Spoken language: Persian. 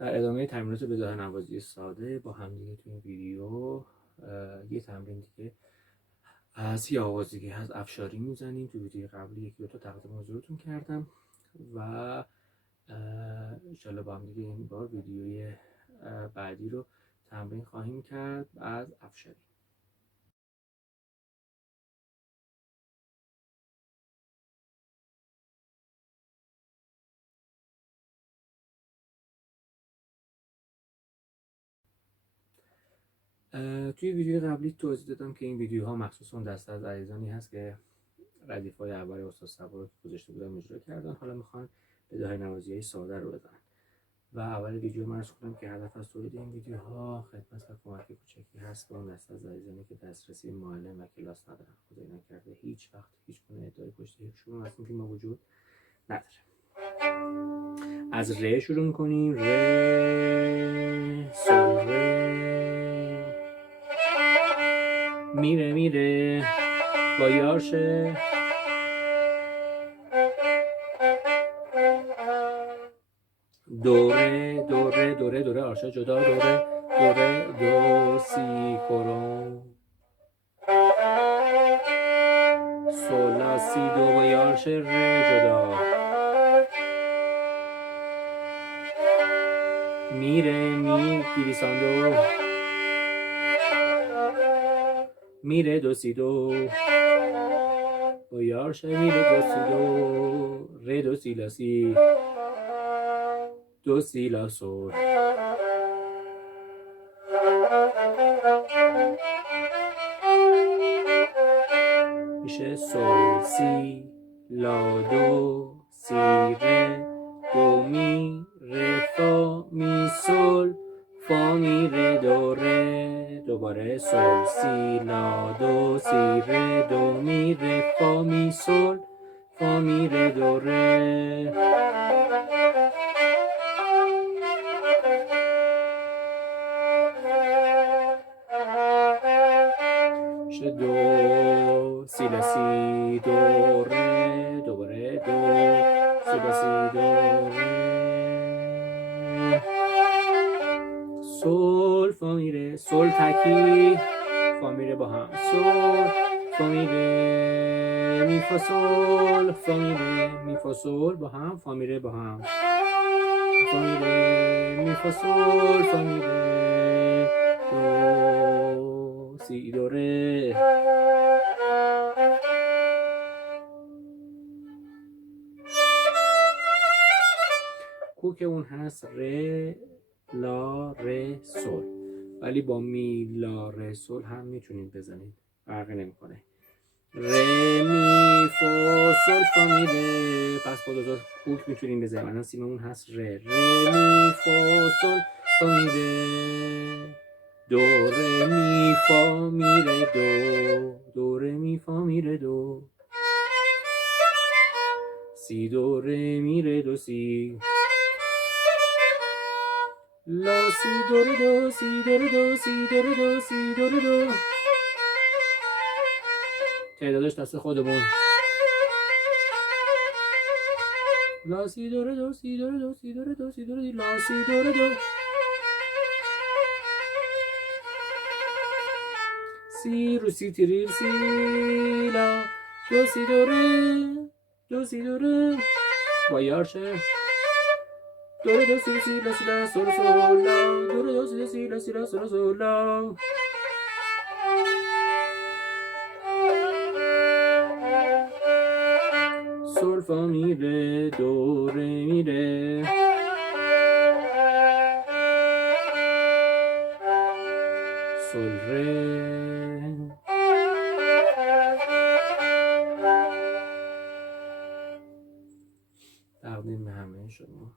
در ادامه تمرینات بداهه نوازی ساده با هم دیگه توی این ویدیو یه تمرین دیگه از یه آواز دیگه از افشاری میزنیم. تو ویدیو قبلی یکی دو تا تقدیم حضورتون کردم و انشالله با هم دیگه این بار ویدیوی بعدی رو تمرین خواهیم کرد از افشاری. توی ویدیو قبلی توضیح دادم که این ویدیوها مخصوص اون دسته از عزیزانی هست که ردیف‌های اول استاد سفارش رو گذاشته بودن اجرا کردن، حالا میخوان بداهه نوازی ساده رو بزنن. و اول ویدیو من عرض کردم که هدف از تولید این ویدیوها خدمت و کمک کوچکی هست به اون دسته از عزیزانی که دسترسی معلم و کلاس ندارن. خدای نکرده هیچ وقت هیچ گونه ادعای پشت هیچشون از اینکه ما وجود نداره. از ر شروع میکنیم. ر، سل، ر. میره میره با یارشه. دوره دوره دوره دوره آرشا جدا. دوره دوره دو سی کرون. سولا سی دو با یارشه. ر جدا. میره می دیویسان دو. میره دو سی دو با یارشه. میره دو سی دو. ر دو سی لا سی. دو سی لا سول. میشه سول سی لا دو سی ر دو می ر فا می سول فا می ر دو ر. دوباره سول سی لا دو سی ر دو می ر فا می سول فا می ر دو ر. دو سی لا سی دو ره. دوباره دو سی لا سی دو ره. سول فا می ره. سول تکی فا می ره با هم. سول فا می ره می فا سول فا می ره می فا سول با هم. فا می ره با هم. فا می ره می فا سول فا می ره دو سی دو ره. کوک اون هست ر لا ر سول، ولی با می لا ر سول هم میتونید بزنید، فرقی نمیکنه. ر می فا سول فا می ره. پس با دو کوک میتونید بزنید. الان سیممون هست ر می فا سول فا می ره. دو ر می فا می ره دو. دو ر می فا می ره دو. سی دو ر می ره دو سی. لا سی دو ر دو سی دو ر دو سی دو ر دو سی دو ر دو. تعدادش دست خودمون. لا سی دو ر دو سی دو ر دو سی دو ر دو سی دو ر دو. لا سی دو ر دو. سی رو سی تریر سی لا دو سی دو ر دو سی دو ر با یارشه. دو ر دو سی سی لا سی لا سول سول لا. دو ر دو سی سی لا سی لا سول سول لا. سول فا می ره دو ره می ره. سول ره. تقدیم به همه شما.